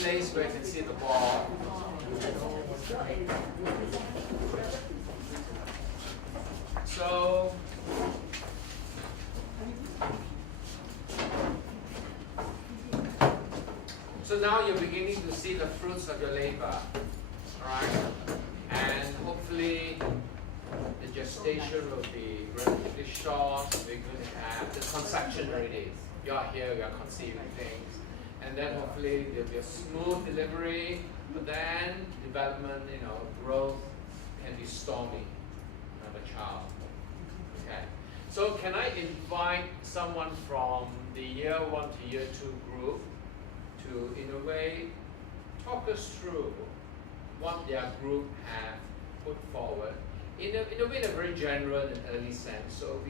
place where you can see the ball. So now you're beginning to see the fruits of your labor, alright? And hopefully the gestation will be relatively short. We're going to have the conception already. You are here, you are conceiving things. And then hopefully there'll be a smooth delivery, but then development, growth can be stormy of a child. Okay. So can I invite someone from the year 1 to year 2 group to, in a way, talk us through what their group have put forward in a way, in a very general and early sense. So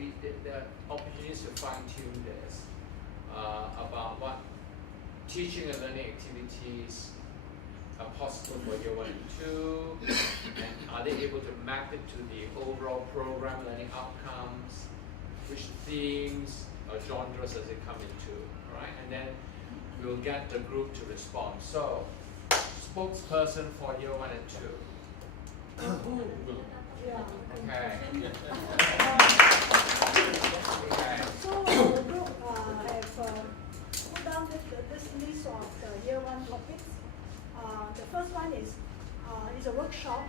there are opportunities to fine-tune this about what teaching and learning activities are possible for year 1 and 2, and are they able to map it to the overall program learning outcomes, which themes or genres does it come into, right? And then we'll get the group to respond. So, spokesperson for year 1 and 2. Okay. Okay. So our group have put down this list of the year 1 topics. The first one is a workshop.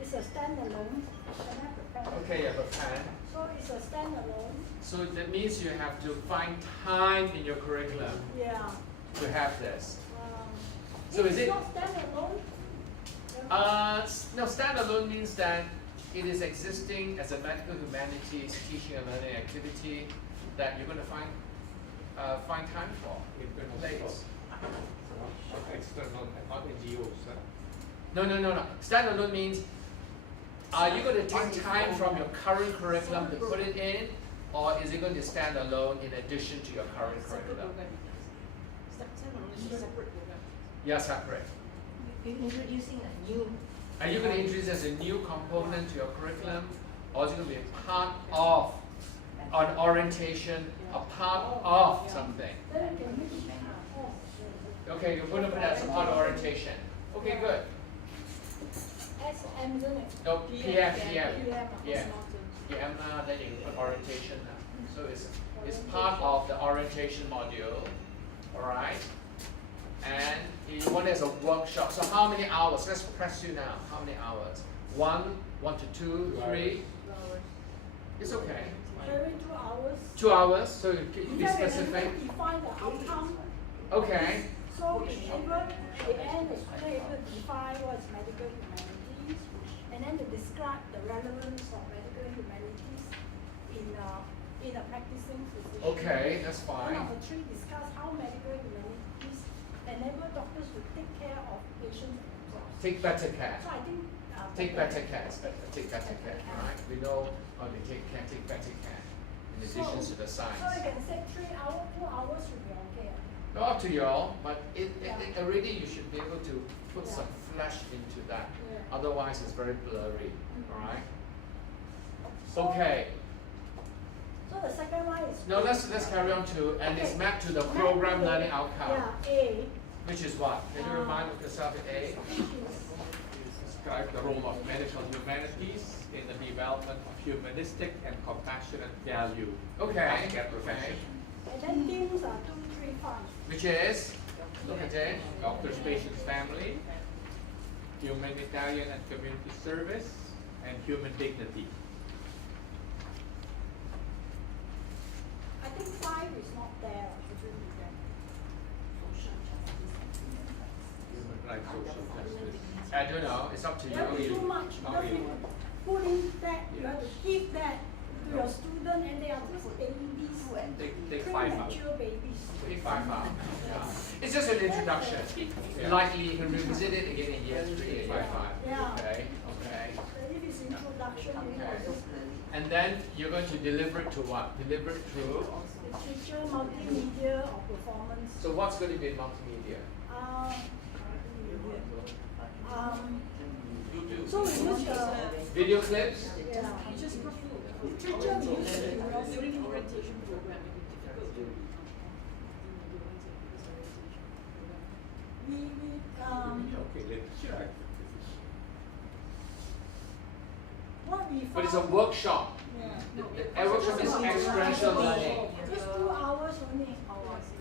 It's a standalone. Okay, you have a pen. So it's a standalone. So that means you have to find time in your curriculum. Yeah. To have this. So is it not standalone? No, standalone means that it is existing as a medical humanities teaching and learning activity that you're going to find time for in place. External, not NGOs. No. Standalone means are you going to take time from your current curriculum to put it in, or is it going to stand alone in addition to your current curriculum? Yeah, separate. You're introducing a new. Are you going to introduce as a new component to your curriculum, or is it going to be a part of an orientation, a part of something? Okay, you're going to put that as a part of orientation. Okay, good. SM, isn't it? No, PM. PM now, then you put orientation now. So it's part of the orientation module, alright? And you want it as a workshop. So how many hours? Let's press you now. How many hours? 1 to 2, 3? It's okay. Maybe 2 hours. 2 hours, so you can be specific. Define the outcome. Okay. So the end is able to define what is medical humanities, and then to describe the relevance of medical humanities in a practicing physician. Okay, that's fine. And number 3, discuss how medical humanities enable doctors to take care of patients themselves. Take better care. So I think Take better care. Take better care. All right. We know how to take better care. In addition to the science. So I can say 3 hours, 2 hours should be okay. No, up to you all, but it already you should be able to put some flesh into that. Yeah. Otherwise, it's very blurry. All right. Okay. So the second one is. Now let's carry on to, and it's mapped to the program learning outcome. Yeah, A. Which is what? Can you remind yourself of A? Describe the role of medical humanities in the development of humanistic and compassionate value. Okay. Okay. And then themes are 2, 3, 5. Which is? Look at it. Doctors, patients, family, humanitarian and community service, and human dignity. I think 5 is not there. Shouldn't be there. Human rights, social justice. I don't know. It's up to You have to you. do much. Not Because you put in that, you have to give that to your student, and they are just babies. Take 5 out. Premature babies. Take 5 out. Yeah. It's just an introduction. Yeah. Likely you can revisit it again in year 3 and year 5. Yeah. Okay. So if it's introduction, you know, just And then you're going to deliver it to what? Deliver it through. literature, multimedia, or performance. So what's going to be multimedia? So we use the Video clips? yeah. Literature we use the orientation program, it is difficult to we Okay, literature. What we found. But it's a workshop. Yeah. A workshop is experiential learning. Just 2 hours only.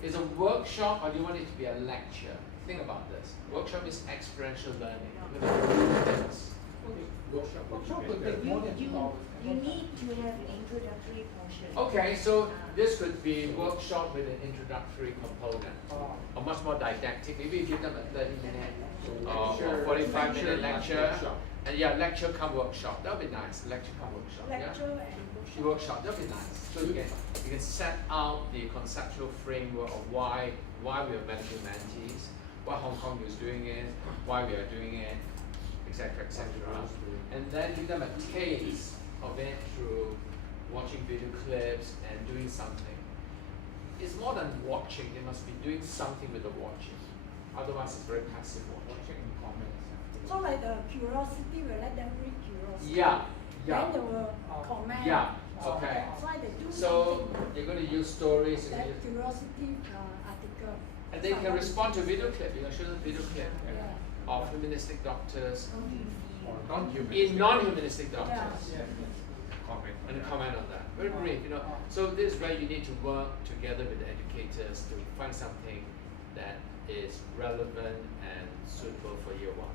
Is a workshop or do you want it to be a lecture? Think about this. Workshop is experiential learning. You're going to do things. Workshop could take more than 2 hours. You need to have an introductory portion. Okay, so this could be workshop with an introductory component, or much more didactic. Maybe you give them a 30-minute or 45-minute lecture. And yeah, lecture come workshop. That would be nice. Lecture come workshop. Lecture Yeah? and Workshop. That would be nice. So you can set out the conceptual framework of why we are medical humanities, why Hong Kong is doing it, why we are doing it, etc., etc. And then give them a taste of it through watching video clips and doing something. It's more than watching. They must be doing something with the watching. Otherwise, it's very passive watching. So like the curiosity, we let them read curiosity. Yeah. Then they will comment. Yeah. Okay. That's why they do So something. you're going to use stories. That curiosity article. And they can respond to video clip. You can show them video clip Yeah. of humanistic doctors Or non-human. in non-humanistic doctors. Yeah. Comment. And comment on that. Very brief, you know. So this is where you need to work together with the educators to find something that is relevant and suitable for year one.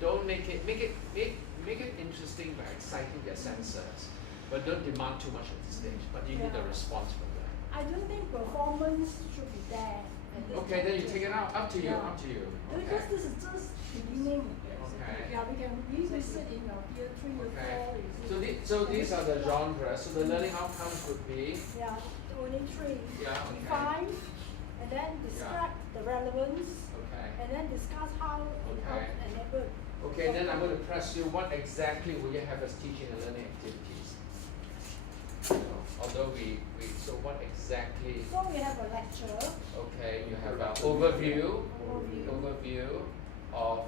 Don't make it interesting by exciting their senses, but don't demand too much at this stage. But you need a response from them. I don't think performance should be there. at this Okay, then you juncture. take it out. Up to you. Yeah. Up to you. Because Okay. this is just beginning. Okay. Yeah, we can usually sit in your year 3 or 4. Okay. you see. So these are the genres. So the learning outcomes would be Yeah, only 3. Yeah, okay. Define, and then describe the relevance, okay. and then discuss how it Okay. helps enable. Okay, then I'm going to press you. What exactly will you have as teaching and learning activities? Although so what exactly? So we have a lecture. Okay, you have an overview of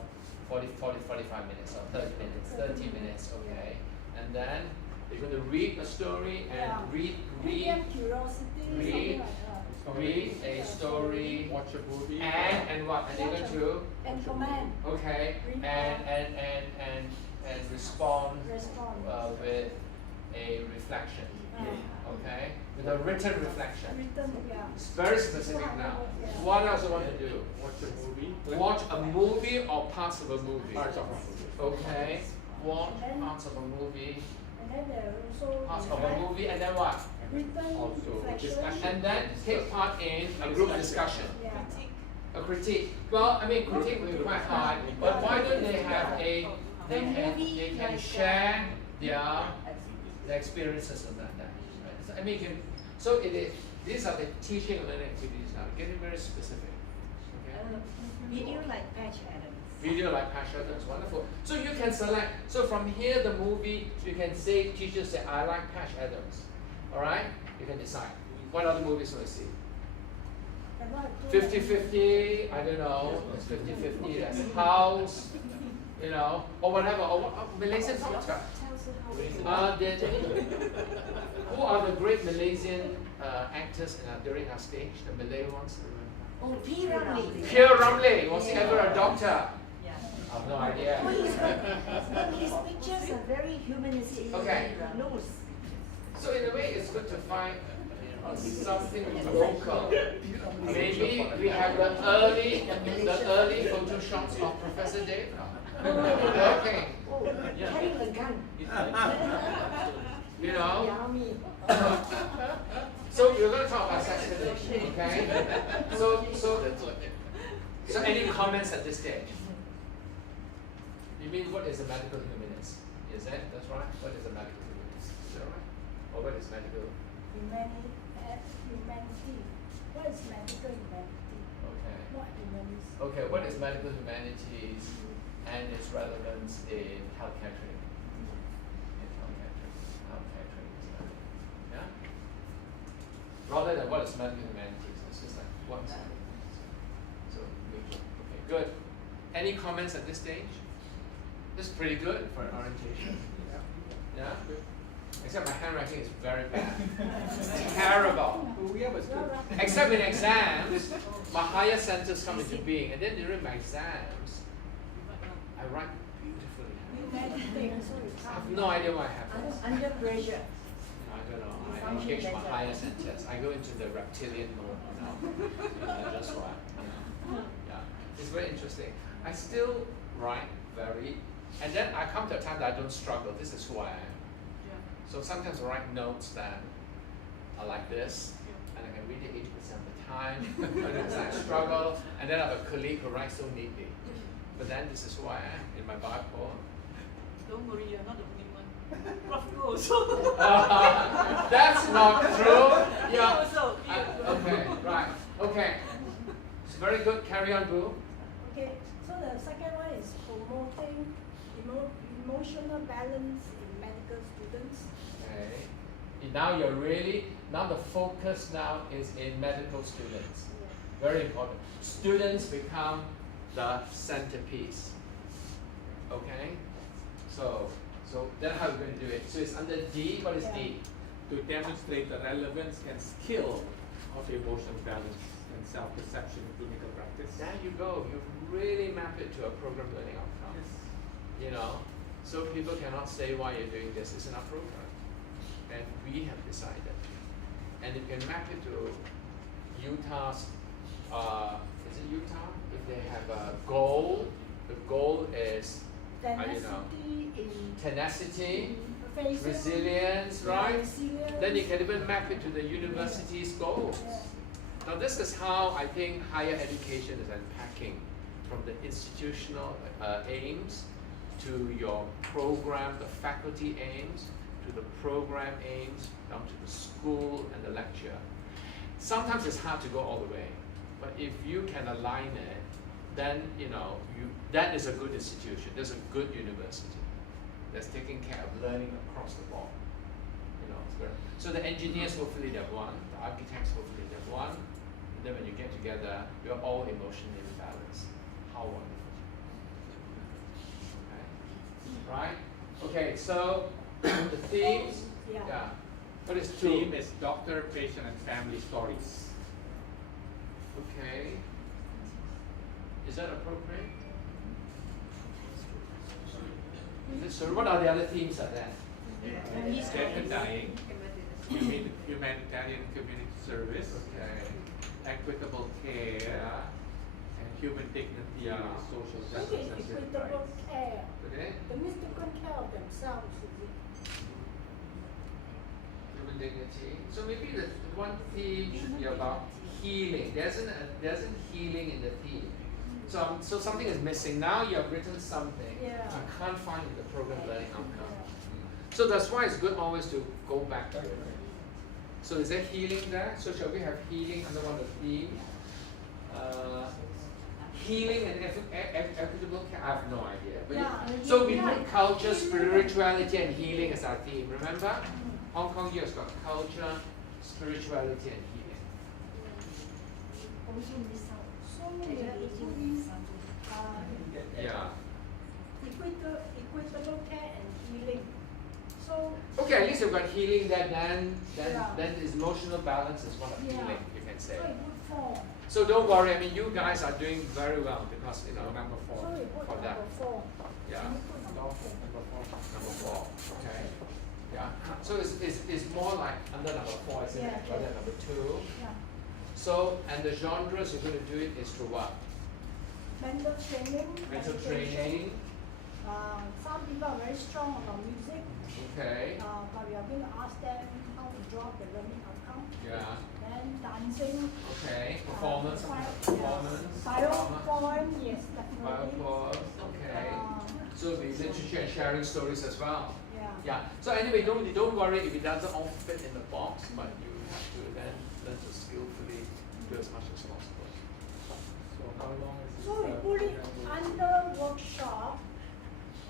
45 minutes or 30 minutes, 30 minutes, okay. And then you're going to read a story and Yeah. read Medium curiosity, read- something like that. read a story Watch a movie. and what? And you're going to And command, okay Read and respond respond. with a reflection, Uh, okay, with a written reflection. Written, yeah. It's very specific now. Yeah. What else do you want to do? Watch a movie. Watch a movie or parts of a movie. Parts of a movie. Okay. Watch parts of a movie, And then there are also parts of a movie, and then what? written Also reflection. discussion. And then take part in a group discussion. Yeah. A critique. Well, I mean, critique will be quite hard, but why don't they have they can share their experiences of that. Right? So, I mean, so it is. These are the teaching and learning activities now. Getting very specific. Okay. Video like Patch Adams. Video like passion, that's wonderful. So you can select. So from here, the movie, you can say, teachers say, I like Patch Adams. All right? You can decide. What other movies do I see? 50-50, I don't know. It's 50-50. That's House, you know, or whatever. Or Malaysian songs. Who are the great Malaysian actors during our stage? The Malay ones? Oh, P. Ramlee. Pierre Ramlee. Was he ever a doctor? Yeah. I have no idea. His pictures are very humanistic. Okay. Nose. So in a way, it's good to find something local. Maybe we have the early photo shots of Professor Dave. Okay, Oh, carrying a gun. you know. Yummy. So you're going to talk about sex education, okay? So any comments at this stage? You mean what is a medical humanist? Is that that's right? What is a medical humanist? Is that right? Or what is medical? Humanity. What is medical humanity? Okay. Not humanist. Okay, what is medical humanities and its relevance in healthcare training? In healthcare training, yeah. Rather than what is medical humanities, it's just like what's so neutral. Okay, good. Any comments at this stage? This is pretty good for an orientation. Yeah. Except my handwriting is very bad. It's terrible. We have a good. Except in exams, my higher centers come into being, and then during my exams, I write beautifully. You meditate, so you I have can't. no idea what happens. Under pressure. I don't know. You I function engage my better. higher senses. I go into the reptilian mode, just right. Yeah, it's very interesting. I still write very, and then I come to a time that I don't struggle. This is who I am. So sometimes I write notes that are like this, and I can read it 80% of the time. But I struggle, and then I have a colleague who writes so neatly. But then this is who I am in my Bible. Don't worry, you're not the only one. Prof also. That's not true. You Yeah. also. Okay, right. Okay. It's very good. Carry on, Boo. Okay, so the second one is promoting emotional balance in medical students. Okay. Now you're really, now the focus now is in medical students. Very important. Students become the centerpiece. Okay? So that's how we're going to do it. So it's under D. What is D? To demonstrate the relevance and skill of emotional balance and self-perception in clinical practice. There you go. You really map it to a program learning outcome. You know, so people cannot say why you're doing this. It's in our program, and we have decided. And you can map it to UTAR's. Is it UTAR? If they have a goal, the goal is tenacity, resilience, right? Then you can even map it to the university's goals. Now this is how I think higher education is unpacking from the institutional aims to your program, the faculty aims, to the program aims, down to the school and the lecture. Sometimes it's hard to go all the way, but if you can align it, then that is a good institution. There's a good university that's taking care of learning across the board. It's very, so the engineers hopefully they're one, the architects hopefully they're one, and then when you get together, you're all emotionally balanced. How wonderful. Okay. Right? Okay, so the themes, what is The two? theme is doctor, patient, and family stories. Okay. Is that appropriate? So what are the other themes are there? Death and dying, humanitarian community service, Okay. equitable care, and human dignity, social Maybe justice, and civil equitable rights. care. Okay. The mystical care of themselves, is it? Human dignity. So maybe the one theme should be about healing. There isn't healing in the theme. So something is missing. Now you have written something Yeah. I can't find in the program learning outcome. So that's why it's good always to go back to it. So is there healing there? So shall we have healing under one of the themes? Healing and equitable care? I have no idea. But so we put culture, spirituality, and healing as our theme. Remember? Hong Kong U has got culture, spirituality, and healing. Also miss out. So we have to put in Yeah. equitable care and healing. So Okay, at least you've got healing there, then Yeah. is emotional balance is one of Yeah. healing, you can say. we put 4. So don't worry, I mean you guys are doing very well because Number So 4. we put For that. number 4. Yeah. We put number 4. Number 4. Okay. Yeah. So it's more like under number 4, isn't it? Rather than number 2. Yeah. So and the genres you're going to do it is through what? Mental training. Mental meditation. training. Some people are very strong about music, Okay. but we are going to ask them how to draw the learning outcome. Yeah. Then dancing. Okay. Performance. Performance. Bioform, yes, definitely. Bioform. Okay. So it'll be literature and sharing stories as well. Yeah. Yeah. So anyway, don't worry if it doesn't all fit in the box, but you have to then learn to skillfully do as much as possible. So how long is this? So we put it under workshop,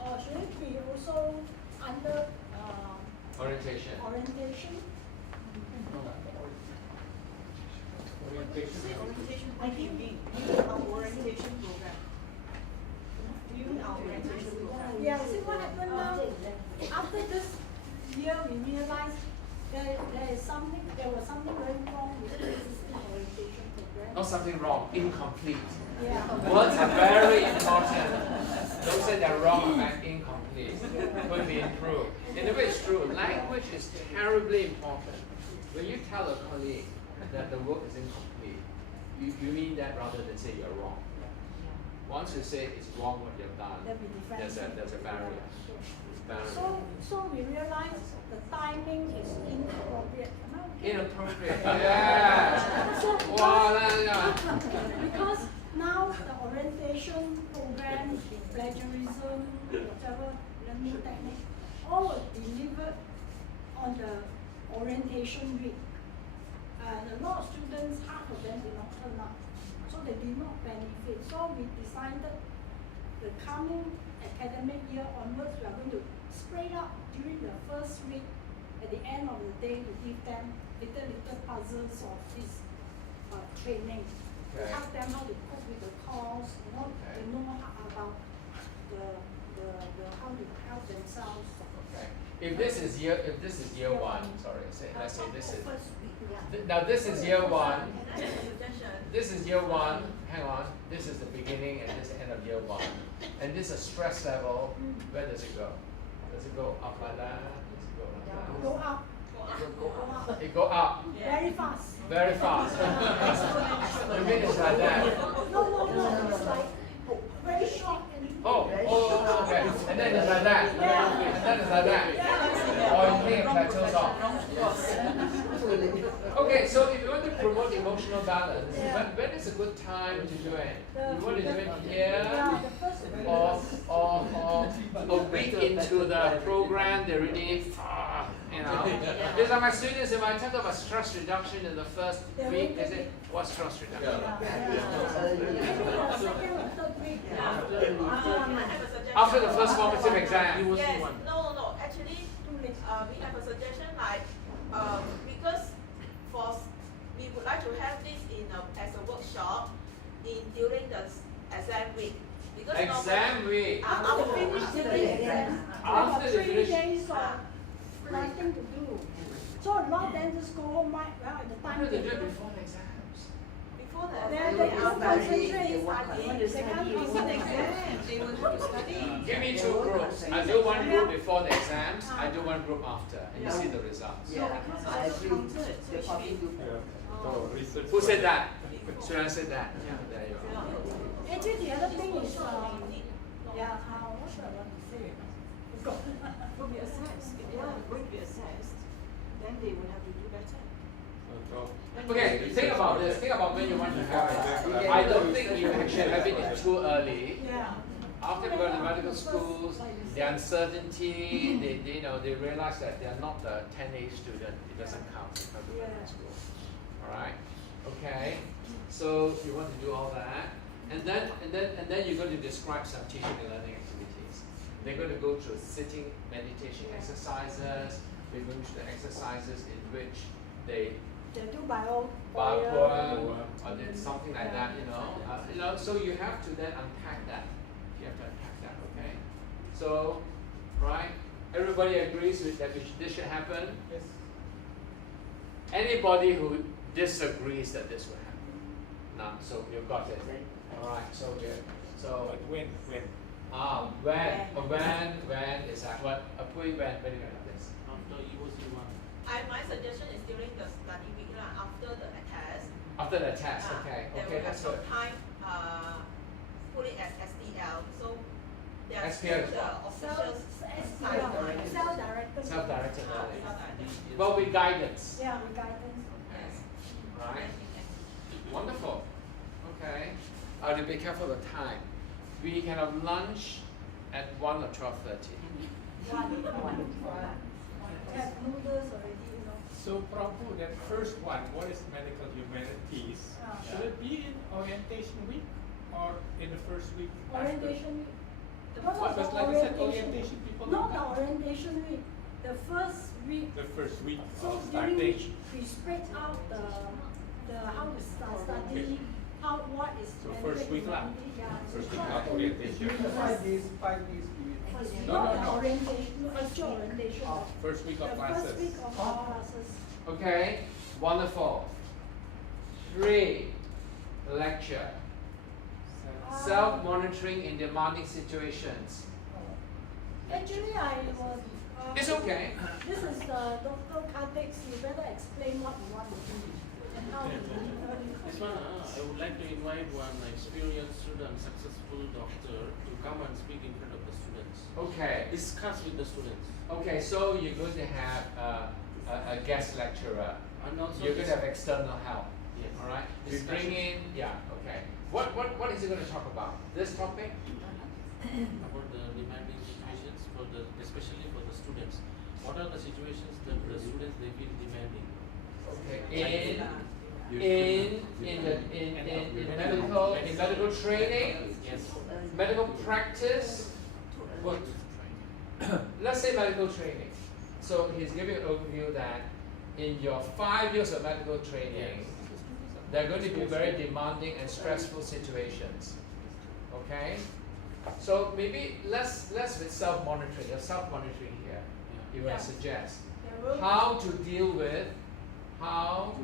or should it be also under Orientation. orientation? Orientation. I think we our orientation program. During our orientation program. Yeah, see what happened now? After this year, we realized there was something very wrong with the existing orientation program. Not something wrong, incomplete. Yeah. Words are very important. Don't say they're wrong or back incomplete. Could be improved. In a way, it's true. Language is terribly important. When you tell a colleague that the work is incomplete, you mean that rather than say you're wrong. Once you say it's wrong what you've done, There'll be there's a barrier. So we realize the timing is inappropriate. Am I okay? Inappropriate. Yes. So Wow, because now the orientation program, plagiarism, whatever learning technique, all were delivered on the orientation week. And a lot of students, half of them did not turn up. So they did not benefit. So we decided the coming academic year onwards, we are going to spread out during the first week at the end of the day to give them little puzzles of this training. To Okay. help them how to cope with the course, Okay. to know how about the how to help themselves. Okay. If this is year one, sorry, let's say this is First week, yeah. now this is year one. Can I have a suggestion? This is year one. Hang on. This is the beginning and this is the end of year one. And this is a stress level. Where does it go? Does it go up like that? Does it go like that? Go up, Go up. It go up very fast. very fast. You mean it's like that? No, it's like very short and Oh, okay. And then it's like that. And then it's like that. Or you think it plateaus off. Okay, so if you want to promote emotional balance, when is a good time to do it? You want to do it here? yeah, the first week. Or a week into the program, they really, you know. These are my students, if I talk about stress reduction in the first week, they say, what's stress reduction? Second or third week. I have a suggestion. After the first formative exam. Yes, no, actually, Too late. we have a suggestion like, because we would like to have this as a workshop during the exam week. Because Exam week. After Finish the exam. After they 3 finish- days of nothing to do. So a lot of them just go home right at the Why time. don't they do they it do. before the exams? before the Then exam, they they can't are concentrate. studying. They can't Before the concentrate. exam, they will have to study. Give me two groups. I do one group before the exams, I do one group after, and you see the results. I agree. The copy you. Who said that? Should I say that? Yeah, there you go. Actually, the other thing is, yeah, what's I want to say? Forgot. Will be assessed. If they are going to be assessed, then they will have to do better. Okay, think about this. Think about when you want to have it. I don't think you should have it too early. Yeah. After they go to medical schools, the uncertainty, they realize that they are not the 10A student. It doesn't count because of medical school. All right. Okay. So you want to do all that, and then you're going to describe some teaching and learning activities. They're going to go through sitting meditation exercises. We're going through the exercises in which they do bio poem or then something like that, so you have to then unpack that. You have to unpack that, okay? So, right, everybody agrees with that this should happen? Yes. Anybody who disagrees that this will happen? None, so you've got it. Alright, so good. So, But when? when is that? When are you going to have this? My suggestion is during the study week after the test. After the test, okay. There Okay, will have that's some good. time, put it as SDL, so they are SPL still is the what? official self-directed. Self-directed self-directed. learning. Well, with guidance. Yeah, with guidance. Yes. Right. Wonderful. Okay. To be careful of the time. We can have lunch at 1 or 12:30. Have noodles already, So, Prabhu, that first one, what is medical humanities? Should it be in orientation week or in the first week? after? Orientation week. What was like I said, orientation people Not don't the come. orientation week. The first week. The first week So of during which starting. we spread out the how to study, what is So medical first week lah. humanity, yeah. First week of orientation. 5 days period. Not the No. orientation, no, actual orientation. First week of The classes. first week of our classes. Okay. Wonderful. 3. Lecture. Self-monitoring in demanding situations. Actually, I was. It's okay. This is Dr. Karthik's. You better explain what you want to do and how to do it. This one, I would like to invite one experienced student, successful doctor, to come and speak in front of the students. Okay. Discuss with the students. Okay, so you're going to have a guest lecturer. And also You're going to have external help. Yes. All right. You bring in. Yeah. Okay. What is he going to talk about? This topic? about the demanding situations for the, especially for the students. What are the situations that the students they feel demanding? Okay. In medical training, Yes. medical practice. Well, let's say medical training. So he's giving an overview that in your 5 years of medical training, there are going to be very demanding and stressful situations. Okay? So maybe less with self-monitoring. You're self-monitoring here. You might suggest how to deal with or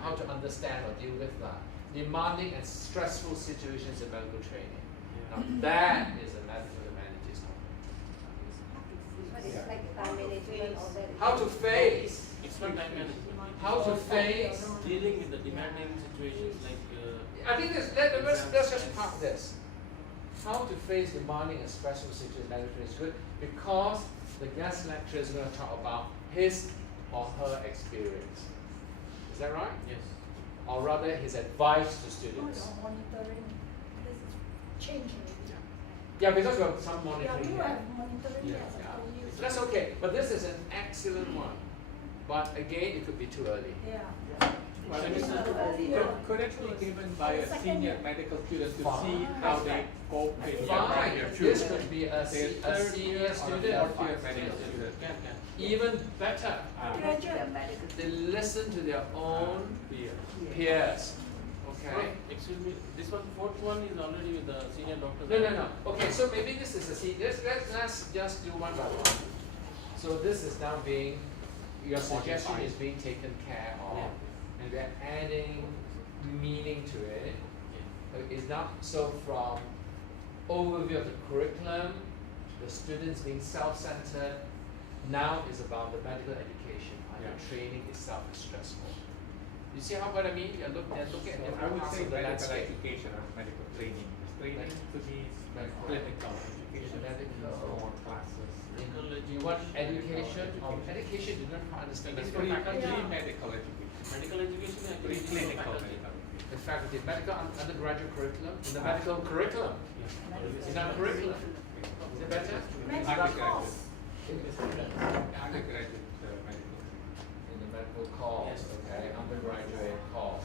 how to understand or deal with the demanding and stressful situations in medical training. Now that is a medical humanities topic. But it's like time management, all that. How to face. It's not time management. How to face. Dealing with the demanding situations like. I think let's just park this. How to face demanding and stressful situations in medical training is good because the guest lecturer is going to talk about his or her experience. Is that right? Yes. Or rather, his advice to Oh, students. no, monitoring. This is changing. Yeah, because we have some Yeah, monitoring we here. have monitoring Yeah, as a yeah. use. That's okay, but this is an excellent one. But again, it could be too early. Yeah. Well, I mean, Yeah. could it be given by a Second senior year. medical student to Fine. see how they cope in Fine. their This could be a Say senior student or or fourth year five medical student. student. Can. Even better, Graduate. they listen to their own Peer. peers. Okay? Excuse me. This one, fourth one is already with the senior doctor. No. Okay, so maybe this is a senior. Let's just do one by one. So this is now being, your suggestion is being taken care of. And we're adding meaning to it. It's not so from overview of the curriculum, the students being self-centered. Now is about the medical education. The training itself is stressful. You see what I mean? They're looking at I different would parts say of the medical landscape. education or medical training. Because training to me is Medical. clinical education. Medical. More classes. Do you want education? Education, you don't understand. It is medical. for faculty. Medical education. Medical education and Preclinical faculty. medical. The faculty, medical undergraduate curriculum, in the medical curriculum, in our curriculum. Is it better? Medical course. Undergraduate medical. In the medical course, Yes. okay, undergraduate course.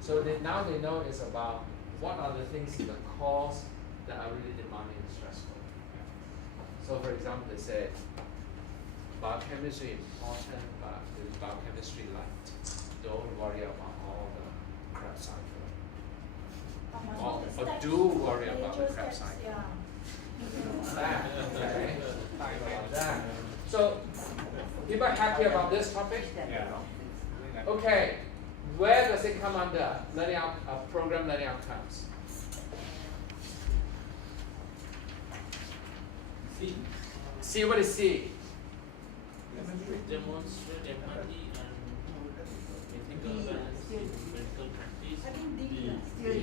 So now they know it's about what are the things in the course that are really demanding and stressful. So for example, they said biochemistry important, but the biochemistry light. Don't worry about all the crap cycle. Or do worry about the crap cycle. Yeah. That, okay. That. So people are happy about this topic? Yeah. Okay, where does it come under learning program learning outcomes? C, what is C? Demonstrate empathy and ethical balance in medical practice. I think D. Still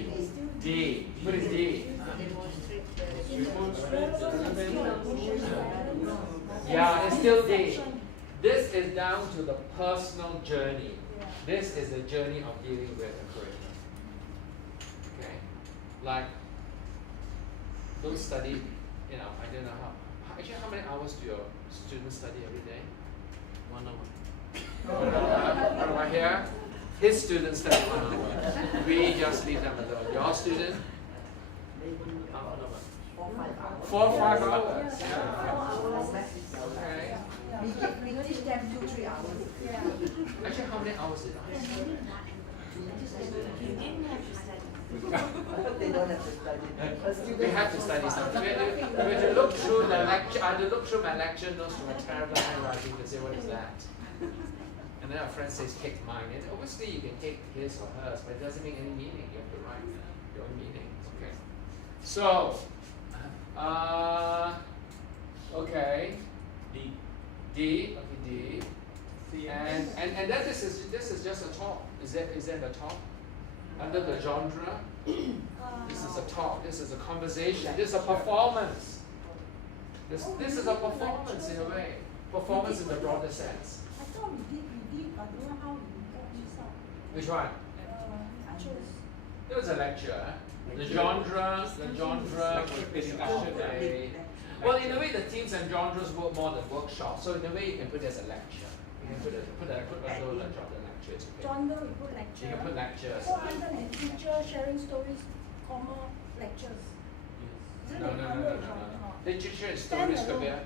D. What is D? Yeah, it's still D. This is down to the personal journey. This is the journey of dealing with a curriculum. Okay? Like, don't study, I don't know actually how many hours do your students study every day? 1 hour. What do I hear? His students study 1 hour. We just leave them alone. Your student? Half an hour. 4 or 5 hours. Yeah. Okay. we teach them 2-3 hours. Actually, how many hours did I study? They don't have to study. We have to study something. We have to look through the lecture. I had to look through my lecture notes from a terrible handwriting to say what is that. And then our friend says, take mine. And obviously you can take his or hers, but it doesn't make any meaning. You have to write your own meaning. Okay. So, okay. D. D. Okay, D. C And then this is just a talk. Is that a talk? Under the genre, this is a talk. This is a conversation. This is a performance. This is a performance in a way. Performance in the broader sense. I thought we did, but I don't know how we got this up. Which one? Lectures. It was a lecture. The genre discussion. well, in a way, the themes and genres work more than workshops. So in a way, you can put it as a lecture. You can put under the genre lecture. It's okay. Genre, we put lecture. You can put lectures. So under literature, sharing stories, comma, lectures. Isn't No. it under the genre? Literature and stories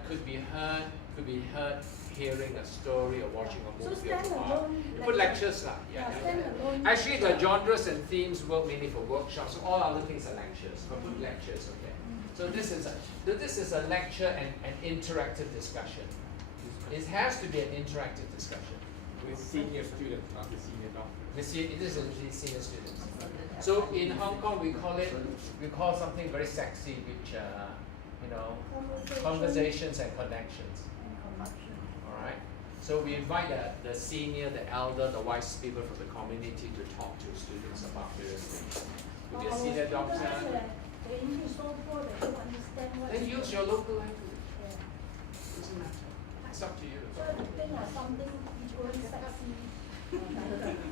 could be heard hearing a story or watching a So movie or art. standalone You put lecture. lectures lah. Yeah. Standalone. Actually, the genres and themes work mainly for workshops. So all other things are lectures. But put lectures, okay. So this is a lecture and an interactive discussion. It has to be an interactive discussion. With senior students, not the senior doctors. It is with senior students. So in Hong Kong, we call something very sexy, which conversations and connections. And connection. All right. So we invite the senior, the elder, the wise people from the community to talk to students about various things. Could be a senior doctor. The English so poor they don't understand what. Then use your local language. Yeah. Doesn't matter. It's up to you. So I think something equally sexy.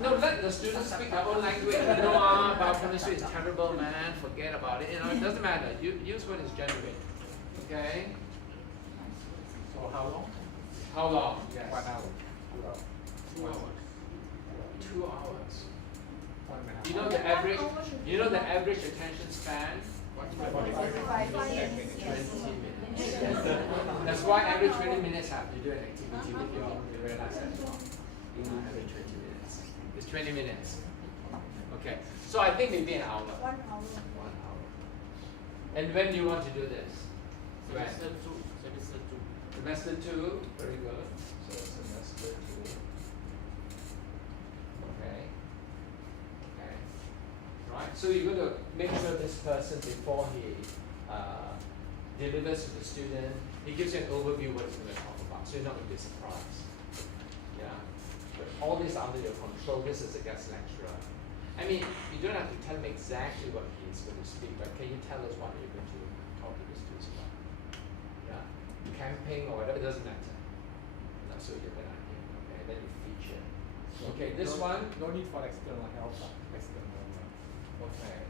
No, let the students speak their own language. Biochemistry is terrible, man. Forget about it. It doesn't matter. Use what is genuine. Okay. So how long? How long? 1 hour. 2 hours. 2 hours. 1.5 You know the average. You know the average attention span. 45 minutes. 20 minutes. That's why every 20 minutes have to do an activity with your realize that. Every 20 minutes. It's 20 minutes. Okay. So I think maybe an hour. 1 hour. 1 hour. And when do you want to do this? When? Semester 2. Semester 2. Very good. So semester 2. Okay. Okay. Right. So you're going to make sure this person, before he delivers to the student, he gives you an overview what he's going to talk about. So you're not going to be surprised. Yeah. But all this are under your control. This is a guest lecturer. I mean, you don't have to tell him exactly what he's going to speak, but can you tell us what you're going to talk to the students about? Yeah. Camping or whatever, it doesn't matter. No, so you have an idea. Okay. Then you feature. Okay. This one. No need for external help. External. Okay.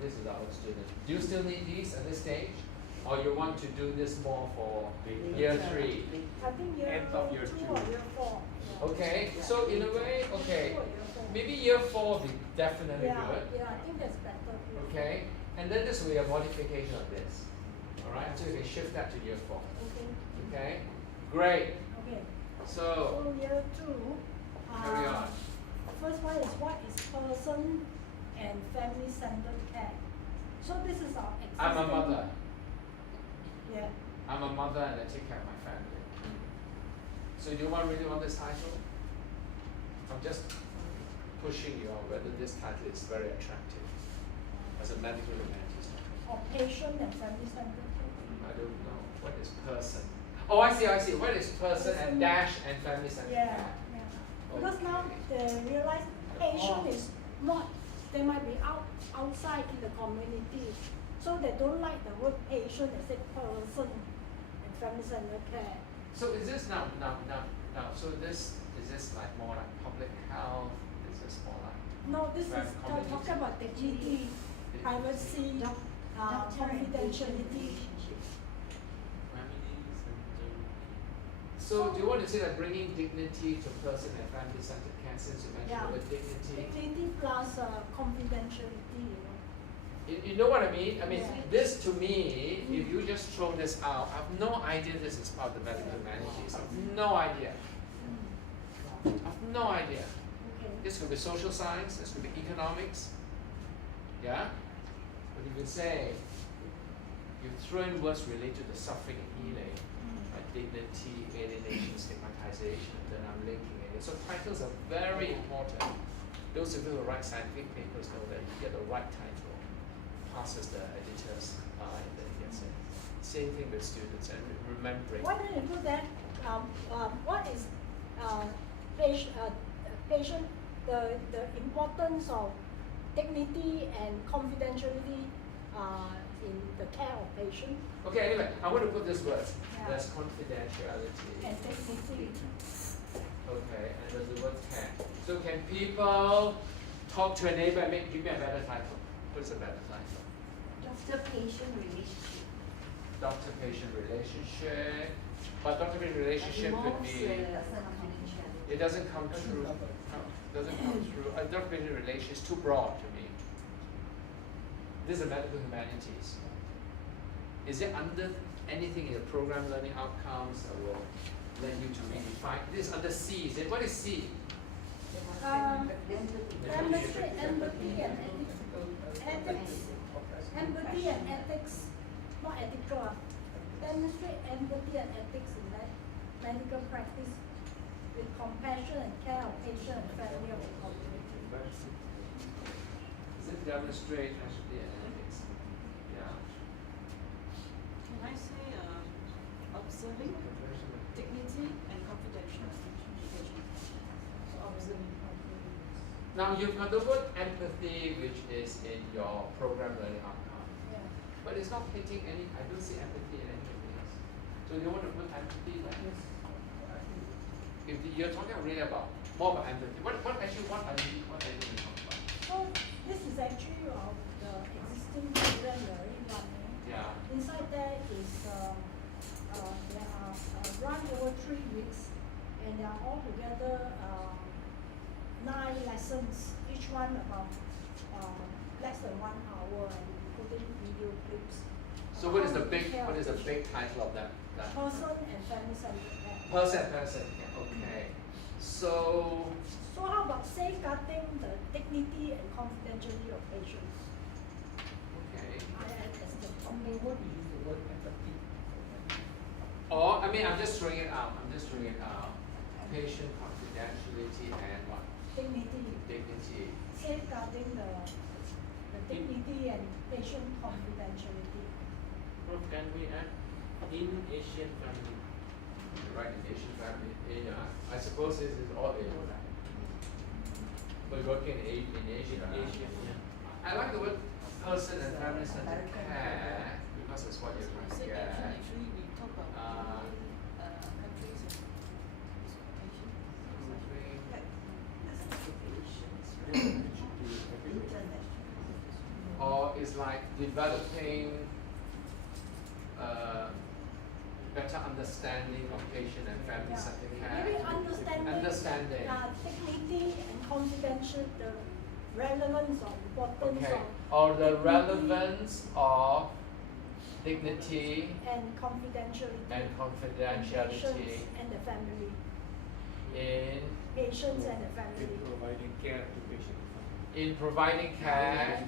This is our student. Do you still need these at this stage? Or you want to do this more for year 3? I think year End of year 2 2. or year 4. Yeah. Okay, so in a way, okay, 2 or year 4. maybe year 4 will be definitely Yeah, good. yeah, I think that's better. Okay, and then this will be a modification of this. Alright, so you can shift that to year 4. Okay. Okay, great. Okay. So, So year 2. carry on. First one is what is person and family-centered care. So this is our existing. I'm a mother. Yeah. I'm a mother and I take care of my family. So do you really want this title? I'm just pushing you on whether this title is very attractive as a medical humanities. Or patient and family-centered care. I don't know. What is person? Oh, I see. What is person and dash and family-centered Yeah, care? yeah. Because now they realize patient is not, they might be outside in the community. So they don't like the word patient, they say person and family-centered care. So is this now? So is this like more like public health? Is this more like No, this is Community. talking about dignity, privacy, confidentiality. So do you want to say like bringing dignity to person and family-centered care since you mentioned Yeah. the word dignity? Dignity plus confidentiality, you know. You know what I mean? I mean, Yeah. this to me, if you just throw this out, I have no idea this is part of the medical humanities. I have no idea. I have no idea. Okay. This could be social science, this could be economics. Yeah? But if you say, you throw in words related to suffering and healing, like dignity, alienation, stigmatization, organization, then I'm linking it. So titles are very important. Those of you who write scientific papers know that you get the right title, passes the editor's eye, then gets it. Same thing with students and remembering. Why don't you put that, what is patient, the importance of dignity and confidentiality in the care of patient Okay, anyway, I want to put this word. Yeah. There's confidentiality. and dignity. Okay, and there's the word can. So can people talk to a neighbor and give me a better title? What is a better title? Doctor-patient relationship. Doctor-patient relationship. But doctor-patient relationship could be, Confidentiality. it doesn't come true. Doesn't come true. A doctor-patient relationship is too broad to me. This is medical humanities. Is it under anything in the program learning outcomes that will let you to redefine? This is under C. Is it? What is C? Demonstrate empathy and ethics. Empathy and ethics, not ethical. Demonstrate empathy and ethics in medical practice with compassion and care of patient and family of the community. Is it demonstrate empathy and ethics? Yeah. Can I say observing dignity and confidentiality? So observing. Now you've got the word empathy, which is in your program learning outcome, Yeah. but it's not hitting any. I don't see empathy in anything else. So you want to put empathy there? If you're talking really about more about empathy, what are you talking about? So this is actually of the existing program we're already running. Yeah. Inside there is there are run over 3 weeks, and they are all together 9 lessons, each one about less than 1 hour, and including video clips. So what is the How to big take care what of is the big title of that? person and family centered care. Person. Yeah, okay. So So how about safeguarding the dignity and confidentiality of patients? okay. As the Maybe what you use the word empathy. Or I mean, I'm just throwing it out. Patient confidentiality and what? dignity. Dignity. Safeguarding the dignity and patient confidentiality. Prof, can we add in Asian family? Right, in Asian family. I suppose this is all in. We're working in Asia. Asian, yeah. I like the word person and family centered care because it's what you're trying to Say get. actually we talk about countries and Or it's like developing better understanding of patient and family centered care. Maybe understanding dignity and confidential, the relevance or importance Okay. of Or the dignity relevance of dignity and confidentiality and in confidentiality patients and the family. in Patients and the In family. providing care to patients. providing care